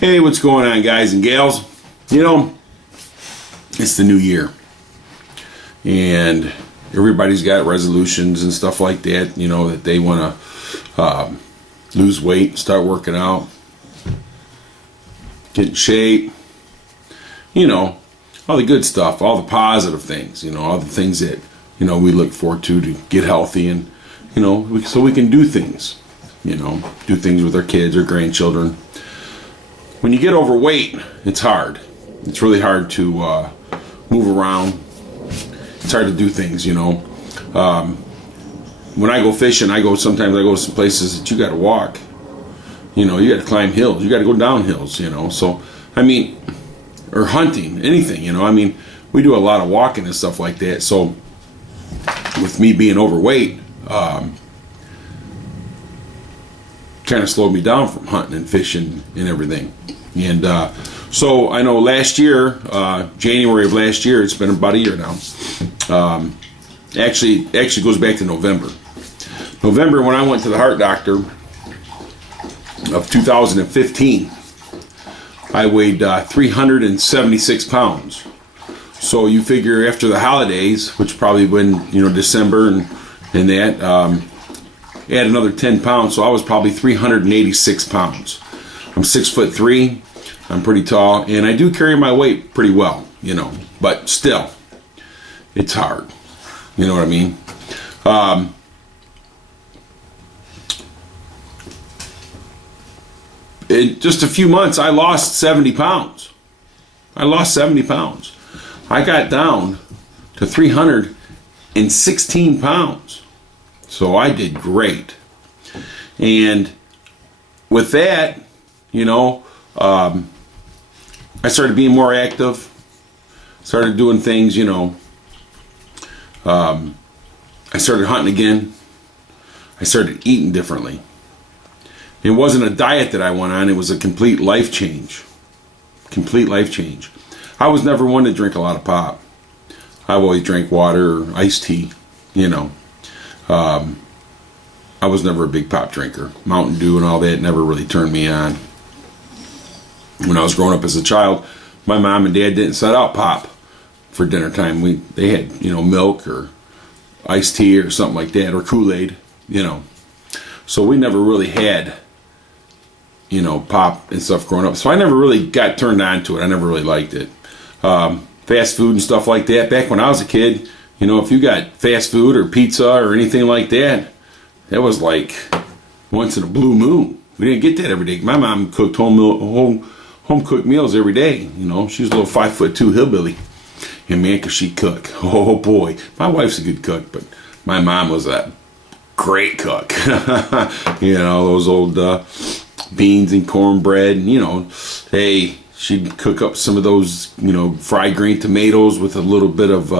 Hey, what's going on, guys and gals? You know, it's the new year, and everybody's got resolutions and stuff like that, you know, that they want to lose weight, start working out, get in shape, you know, all the good stuff, all the positive things, you know, all the things that, you know, we look forward to get healthy and, you know, so we can do things, you know, do things with our kids or grandchildren. When you get overweight, it's hard. It's really hard to move around. It's hard to do things, you know. When I go fishing, sometimes I go to some places that you got to walk. You know, you got to climb hills. You got to go down hills, you know. So, I mean, or hunting, anything, you know. I mean, we do a lot of walking and stuff like that. So, with me being overweight, kind of slowed me down from hunting and fishing and everything. And so I know last year, January of last year, it's been about a year now. Actually goes back to November. November, when I went to the heart doctor of 2015, I weighed 376 pounds. So you figure after the holidays, which probably been, you know, December and that, add another 10 pounds, so I was probably 386 pounds. I'm 6'3", I'm pretty tall, and I do carry my weight pretty well, you know, but still, it's hard. You know what I mean? In just a few months, I lost 70 pounds. I got down to 316 pounds. So I did great. And with that, you know, I started being more active, started doing things, you know. I started hunting again. I started eating differently. It wasn't a diet that I went on, it was a complete life change. I was never one to drink a lot of pop. I always drank water or iced tea, you know. I was never a big pop drinker. Mountain Dew and all that never really turned me on. When I was growing up as a child, my mom and dad didn't set out pop for dinner time. They had, you know, milk or iced tea or something like that, or Kool-Aid, you know. So we never really had, you know, pop and stuff growing up. So I never really got turned on to it. I never really liked it. Fast food and stuff like that. Back when I was a kid, you know, if you got fast food or pizza or anything like that, that was like once in a blue moon. We didn't get that every day. My mom cooked home cooked meals every day. You know, she was a little 5'2" hillbilly, and man, could she cook! Oh boy, my wife's a good cook, but my mom was a great cook. You know, those old beans and cornbread. And, you know, hey, she'd cook up some of those, you know, fried green tomatoes with a little bit of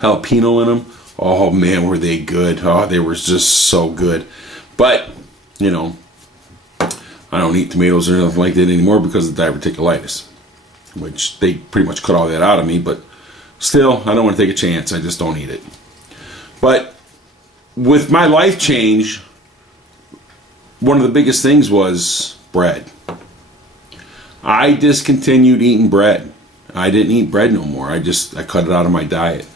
jalapeno in them. Oh man, were they good. Oh, they were just so good. But, you know, I don't eat tomatoes or nothing like that anymore because of diverticulitis, which they pretty much cut all that out of me. But still, I don't want to take a chance. I just don't eat it. But with my life change, one of the biggest things was bread. I discontinued eating bread. I didn't eat bread no more. I cut it out of my diet.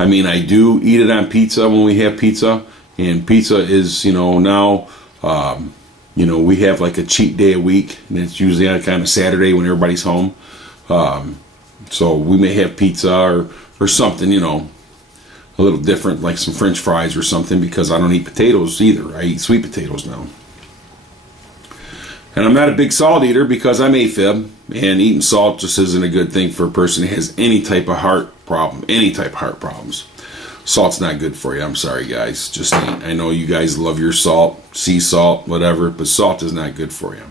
I mean, I do eat it on pizza when we have pizza, and pizza is, you know, now, you know, we have like a cheat day a week, and it's usually on kind of Saturday when everybody's home. So we may have pizza or something, you know, a little different, like some French fries or something, because I don't eat potatoes either. I eat sweet potatoes now. And I'm not a big salt eater because I'm AFib, and eating salt just isn't a good thing for a person who has any type of heart problem, any type of heart problems. Salt's not good for you. I'm sorry, guys. Just ain't. I know you guys love your salt, sea salt, whatever, but salt is not good for you.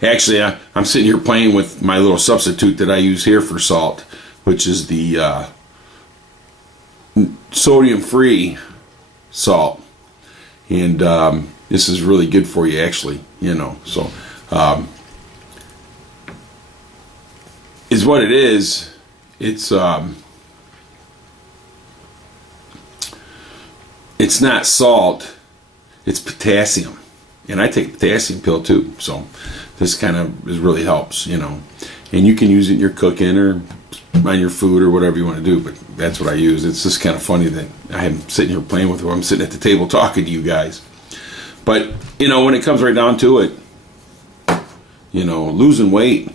Actually, I'm sitting here playing with my little substitute that I use here for salt, which is the sodium-free salt. And this is really good for you, actually, you know. So, is what it is. It's not salt, it's potassium. And I take a potassium pill too. So this kind of really helps, you know. And you can use it in your cooking or on your food or whatever you want to do, but that's what I use. It's just kind of funny that I'm sitting here playing with it. I'm sitting at the table talking to you guys. But, you know, when it comes right down to it, you know, losing weight,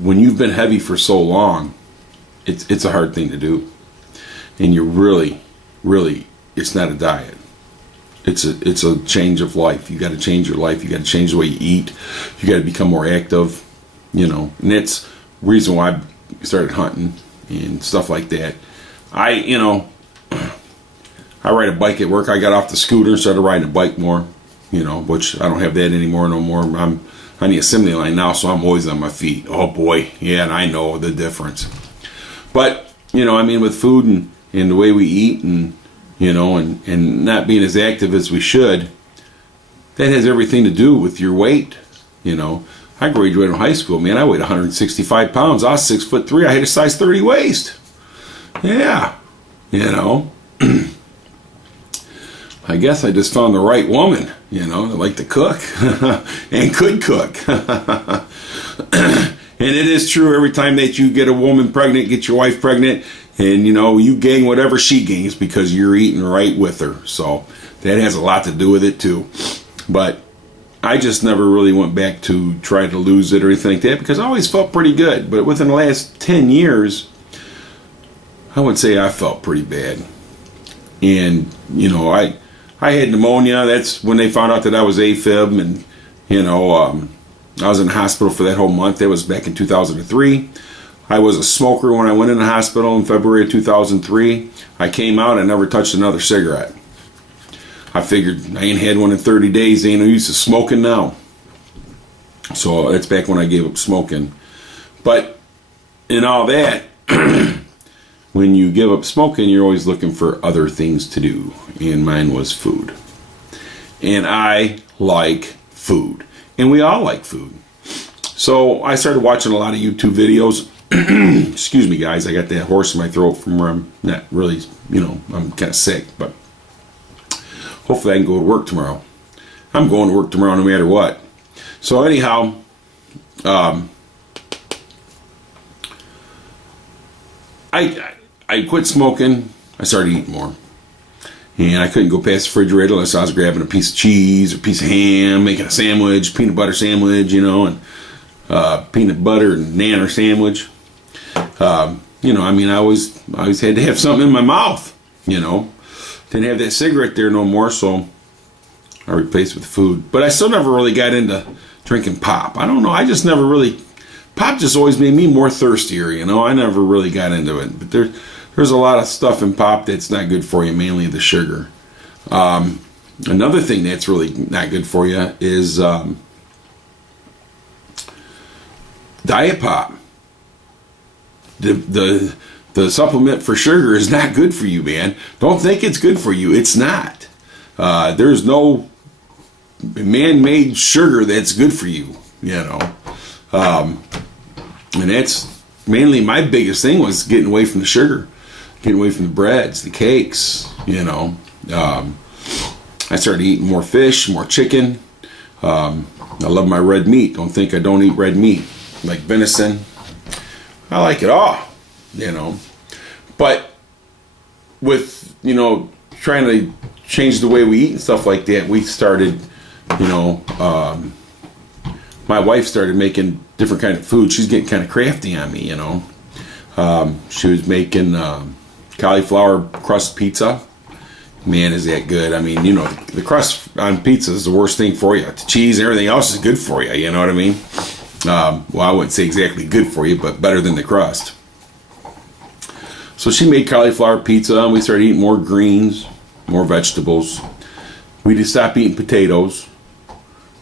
when you've been heavy for so long, it's a hard thing to do. And you're really, it's not a diet. It's a change of life. You got to change your life. You got to change the way you eat. You got to become more active, you know. And that's the reason why I started hunting and stuff like that. I ride a bike at work. I got off the scooter and started riding a bike more, you know, which I don't have that anymore no more. I'm on the assembly line now, so I'm always on my feet. Oh boy, yeah, and I know the difference. But, you know, I mean, with food and the way we eat and, you know, and not being as active as we should, that has everything to do with your weight, you know. I graduated from high school, man. I weighed 165 pounds. I was 6'3". I had a size 30 waist. Yeah, you know. I guess I just found the right woman, you know, that liked to cook and could cook. And it is true, every time that you get a woman pregnant, get your wife pregnant, and, you know, you gain whatever she gains because you're eating right with her. So that has a lot to do with it, too. But I just never really went back to try to lose it or anything like that because I always felt pretty good. But within the last 10 years, I would say I felt pretty bad. And, you know, I had pneumonia. That's when they found out that I was AFib. And, you know, I was in the hospital for that whole month. That was back in 2003. I was a smoker when I went in the hospital in February of 2003. I came out, I never touched another cigarette. I figured I ain't had one in 30 days. Ain't no use of smoking now. So that's back when I gave up smoking. But in all that, when you give up smoking, you're always looking for other things to do. And mine was food. And I like food. And we all like food. So I started watching a lot of YouTube videos. Excuse me, guys. I got that horse in my throat from where I'm not really, you know, I'm kind of sick. But hopefully I can go to work tomorrow. I'm going to work tomorrow no matter what. So anyhow, I quit smoking. I started eating more. And I couldn't go past the refrigerator unless I was grabbing a piece of cheese or a piece of ham, making a sandwich, peanut butter sandwich, you know, and peanut butter and nanner sandwich. You know, I mean, I always had to have something in my mouth, you know. Didn't have that cigarette there no more, so I replaced it with food. But I still never really got into drinking pop. I don't know. I just never really... Pop just always made me more thirstier, you know. I never really got into it. But there's a lot of stuff in pop that's not good for you, mainly the sugar. Another thing that's really not good for you is diet pop. The supplement for sugar is not good for you, man. Don't think it's good for you. It's not. There's no man-made sugar that's good for you, you know. And that's mainly my biggest thing was getting away from the sugar, getting away from the breads, the cakes, you know. I started eating more fish, more chicken. I love my red meat. Don't think I don't eat red meat. Like venison. I like it all, you know. But with, you know, trying to change the way we eat and stuff like that, we started, you know, my wife started making different kind of food. She's getting kind of crafty on me, you know. She was making cauliflower crust pizza. Man, is that good. I mean, you know, the crust on pizza is the worst thing for you. The cheese and everything else is good for you, you know what I mean? Well, I wouldn't say exactly good for you, but better than the crust. So she made cauliflower pizza, and we started eating more greens, more vegetables. We just stopped eating potatoes.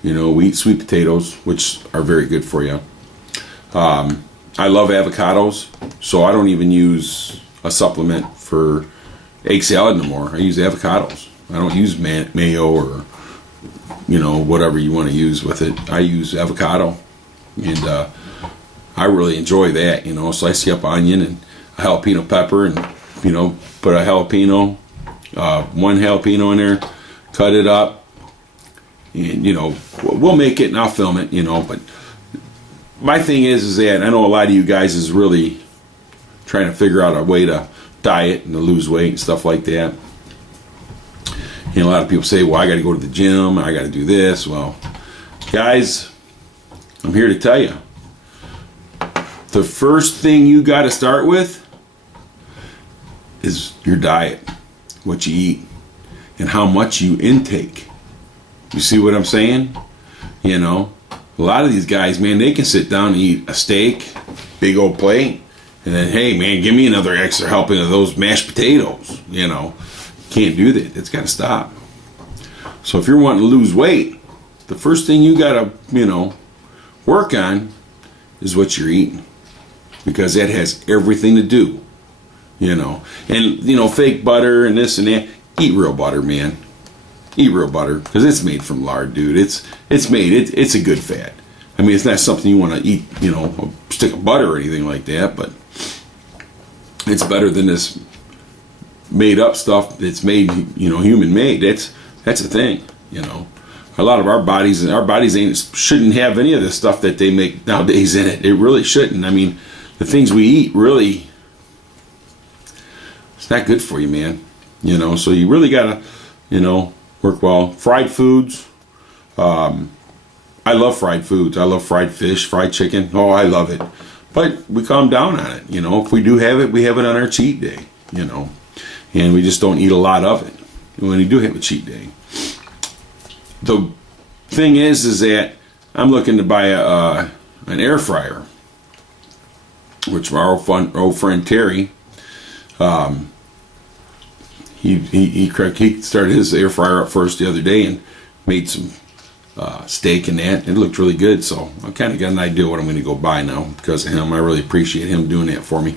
You know, we eat sweet potatoes, which are very good for you. I love avocados, so I don't even use a supplement for egg salad no more. I use avocados. I don't use mayo or, you know, whatever you want to use with it. I use avocado, and I really enjoy that, you know. Slice up onion and a jalapeno pepper, and, you know, put a jalapeno, one jalapeno in there, cut it up, and we'll make it and I'll film it, but my thing is that I know a lot of you guys is really trying to figure out a way to diet and to lose weight and stuff like that. A lot of people say, well, I got to go to the gym, I got to do this. Well, guys, I'm here to tell you, the first thing you got to start with is your diet, what you eat, and how much you intake. You see what I'm saying? A lot of these guys, man, they can sit down and eat a steak, big old plate, and then, hey, man, give me another extra helping of those mashed potatoes. Can't do that. It's got to stop. So if you're wanting to lose weight, the first thing you got to, work on is what you're eating, because that has everything to do, and fake butter and this and that. Eat real butter, man. Eat real butter, because it's made from lard, dude. It's a good fat. I mean, it's not something you want to eat, a stick of butter or anything like that, but it's better than this made up stuff that's made, human made. That's the thing, A lot of our bodies shouldn't have any of this stuff that they make nowadays in it. It really shouldn't. I mean, the things we eat really, it's not good for you, man. So you really gotta, work well. Fried foods. I love fried foods. I love fried fish, fried chicken. Oh, I love it. But we calm down on it. If we do have it, we have it on our cheat day. And we just don't eat a lot of it when we do have a cheat day. The thing is that I'm looking to buy an air fryer, which our old friend Terry, he started his air fryer up first the other day and made some steak and that. It looked really good, so I kind of got an idea what I'm going to go buy now because of him. I really appreciate him doing that for me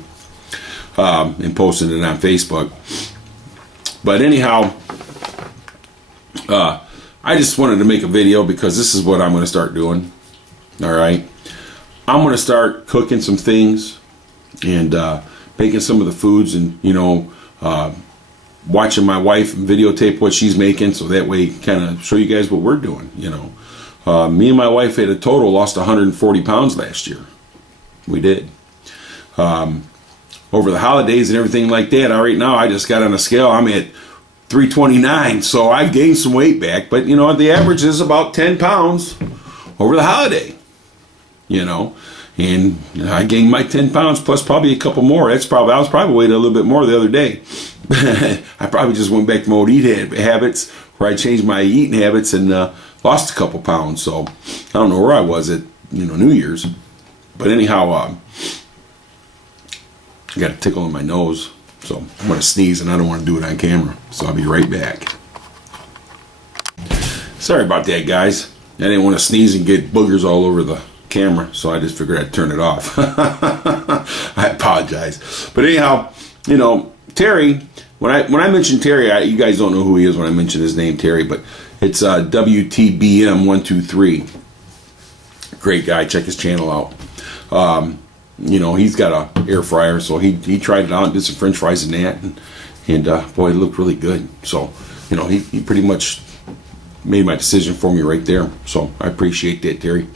and posting it on Facebook. But anyhow, I just wanted to make a video because this is what I'm going to start doing. All right, I'm going to start cooking some things and making some of the foods, and watching my wife videotape what she's making, so that way kind of show you guys what we're doing. Me and my wife had a total lost 140 pounds last year. We did. Over the holidays and everything like that, right now I just got on a scale. I'm at 329, so I've gained some weight back. But the average is about 10 pounds over the holiday. And I gained my 10 pounds plus probably a couple more. I was probably weighing a little bit more the other day. I probably just went back to my old eating habits, where I changed my eating habits and lost a couple pounds. So I don't know where I was at New Year's. But anyhow, I got a tickle in my nose, so I'm going to sneeze, and I don't want to do it on camera. So I'll be right back. Sorry about that, guys. I didn't want to sneeze and get boogers all over the camera, so I just figured I'd turn it off. I apologize. But anyhow, Terry, when I mention Terry, you guys don't know who he is when I mention his name, Terry, but it's WTBM123. Great guy. Check his channel out. He's got an air fryer, so he tried it out and did some French fries and that, and boy, it looked really good. So he pretty much made my decision for me right there. So I appreciate that, Terry.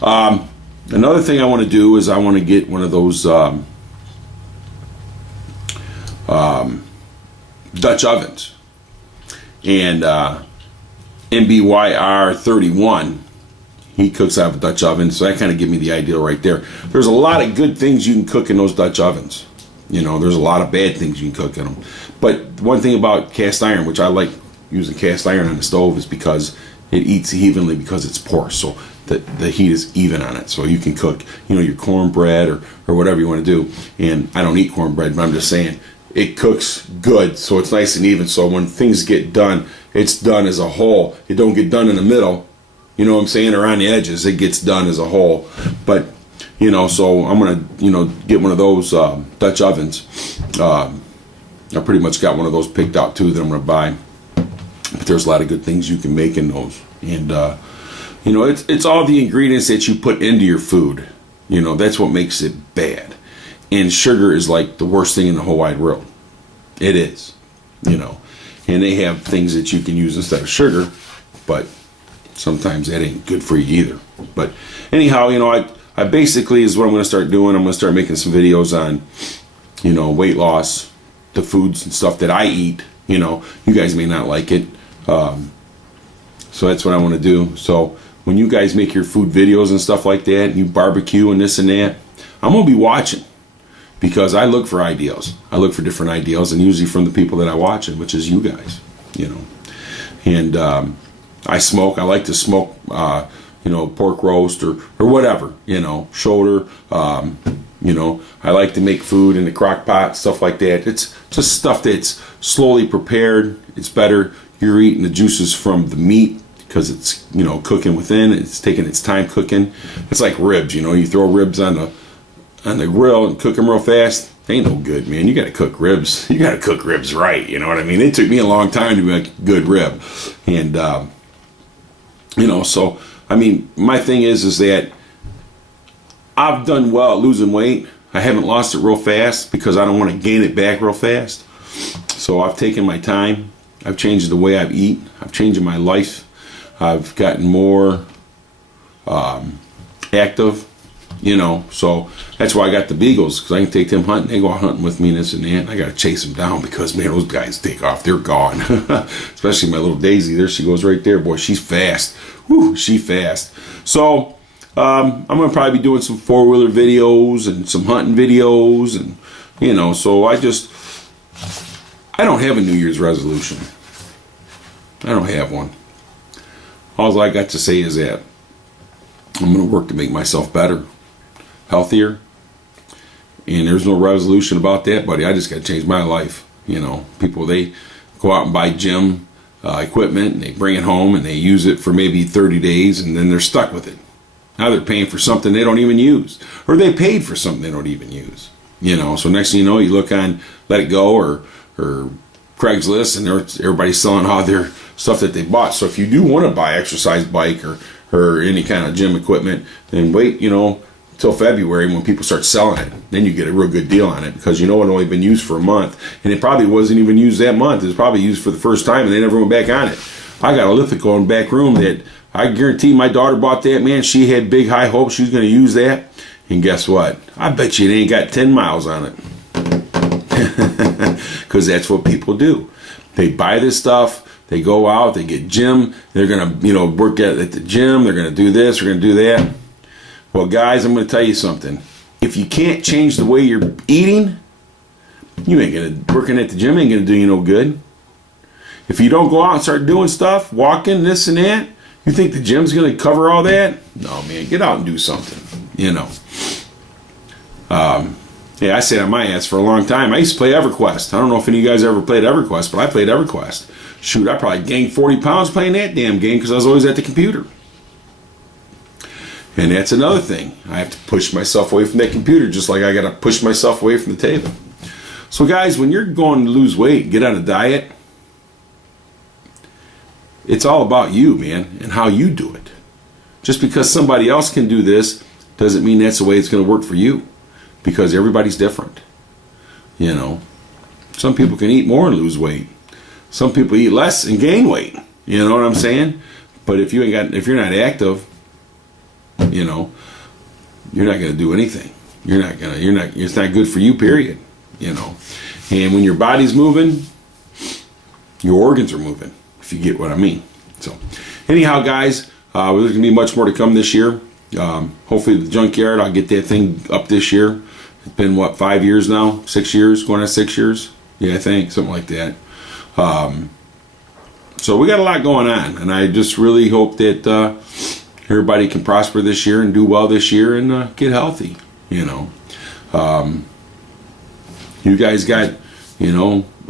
Another thing I want to do is I want to get one of those Dutch ovens, and MBYR31, he cooks out of a Dutch oven, so that kind of gives me the idea right there. There's a lot of good things you can cook in those Dutch ovens. There's a lot of bad things you can cook in them. But one thing about cast iron, which I like using cast iron on the stove, is because it eats evenly because it's porous, so the heat is even on it. So you can cook, your cornbread or whatever you want to do. And I don't eat cornbread, but I'm just saying, it cooks good, so it's nice and even. So when things get done, it's done as a whole. It don't get done in the middle, you know what I'm saying, or on the edges. It gets done as a whole. But so I'm gonna get one of those Dutch ovens. I pretty much got one of those picked out too that I'm gonna buy. But there's a lot of good things you can make in those, and it's all the ingredients that you put into your food. That's what makes it bad. And sugar is like the worst thing in the whole wide world. It is, and they have things that you can use instead of sugar, but sometimes that ain't good for you either. But anyhow, I basically is what I'm going to start doing. I'm going to start making some videos on, weight loss, the foods and stuff that I eat. You guys may not like it. So that's what I want to do. So when you guys make your food videos and stuff like that, and you barbecue and this and that, I'm going to be watching, because I look for ideas. I look for different ideas, and usually from the people that I watch, which is you guys, And I smoke. I like to smoke, pork roast or whatever, shoulder. I like to make food in the crock pot, stuff like that. It's just stuff that's slowly prepared. It's better. You're eating the juices from the meat because it's, cooking within. It's taking its time cooking. It's like ribs, you throw ribs on the grill and cook them real fast. Ain't no good, man. You got to cook ribs. You got to cook ribs right. You know what I mean? It took me a long time to make a good rib. And, so, I mean, my thing is that I've done well at losing weight. I haven't lost it real fast because I don't want to gain it back real fast. So I've taken my time. I've changed the way I eat. I've changed my life. I've gotten more active. So that's why I got the Beagles, because I can take them hunting. They go out hunting with me and this and that. And I got to chase them down because, man, those guys take off. They're gone. Especially my little Daisy. There she goes right there. Boy, she's fast. Whew, she fast. So I'm going to probably be doing some four-wheeler videos and some hunting videos. And, so I don't have a New Year's resolution. I don't have one. All I got to say is that I'm going to work to make myself better, healthier, and there's no resolution about that, buddy. I just got to change my life. People, they go out and buy gym equipment and they bring it home and they use it for maybe 30 days and then they're stuck with it. Now they're paying for something they don't even use, or they paid for something they don't even use. So next thing you know, you look on Let It Go or Craigslist, and everybody's selling all their stuff that they bought. So if you do want to buy exercise bike or any kind of gym equipment, then wait, till February when people start selling it. Then you get a real good deal on it, because it only been used for a month, and it probably wasn't even used that month. It was probably used for the first time, and they never went back on it. I got a lithical in the back room that I guarantee my daughter bought that, man. She had big high hopes she was going to use that, and guess what? I bet you it ain't got 10 miles on it. Because that's what people do. They buy this stuff. They go out, they get gym, they're going to, work at the gym, they're going to do this, they're going to do that. Well, guys, I'm going to tell you something. If you can't change the way you're eating, you ain't going to, working at the gym ain't going to do you no good. If you don't go out and start doing stuff, walking, this and that, you think the gym's going to cover all that? No, man, get out and do something, Yeah, I sat on my ass for a long time. I used to play EverQuest. I don't know if any of you guys ever played EverQuest, but I played EverQuest. Shoot, I probably gained 40 pounds playing that damn game because I was always at the computer. And that's another thing. I have to push myself away from that computer, just like I got to push myself away from the table. So guys, when you're going to lose weight, get on a diet, it's all about you, man, and how you do it. Just because somebody else can do this doesn't mean that's the way it's going to work for you, because everybody's different. Some people can eat more and lose weight. Some people eat less and gain weight. You know what I'm saying? But if you're not active, you're not going to do anything. It's not good for you, period. And when your body's moving, your organs are moving, if you get what I mean. So anyhow, guys, there's going to be much more to come this year. Hopefully the junkyard, I'll get that thing up this year. It's been 5 years now? 6 years? Going on 6 years? Yeah, I think something like that. So we got a lot going on, and I just really hope that everybody can prosper this year and do well this year and get healthy. You guys got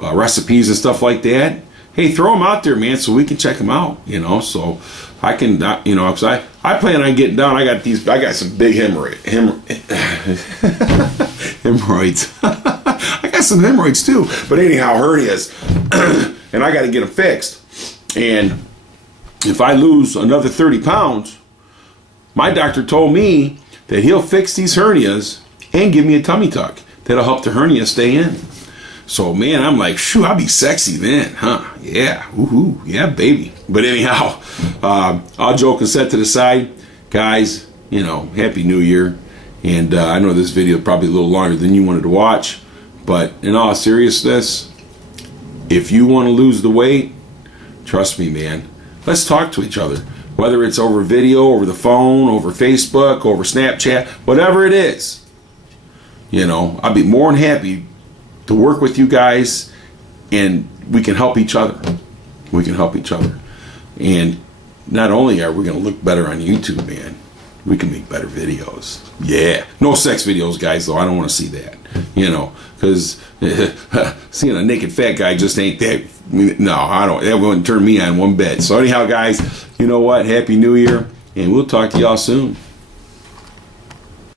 recipes and stuff like that. Hey, throw them out there, man, so we can check them out. So I can, because I plan on getting down. I got some big hemorrhoids. I got some hemorrhoids too, but anyhow, hernias, and I got to get them fixed. And if I lose another 30 pounds, my doctor told me that he'll fix these hernias and give me a tummy tuck that'll help the hernia stay in. So, man, I'm like, shoo, I'll be sexy then, huh? Yeah, woohoo, yeah, baby. But anyhow, all joke and set to the side, guys, Happy New Year. And I know this video is probably a little longer than you wanted to watch, but in all seriousness, if you want to lose the weight, trust me, man, let's talk to each other. Whether it's over video, over the phone, over Facebook, over Snapchat, whatever it is, I'll be more than happy to work with you guys, and we can help each other. We can help each other. And not only are we going to look better on YouTube, man, we can make better videos. Yeah. No sex videos, guys, though. I don't want to see that. Because seeing a naked fat guy just ain't that. No, I don't. That wouldn't turn me on one bit. So anyhow, guys, you know what? Happy New Year, and we'll talk to y'all soon.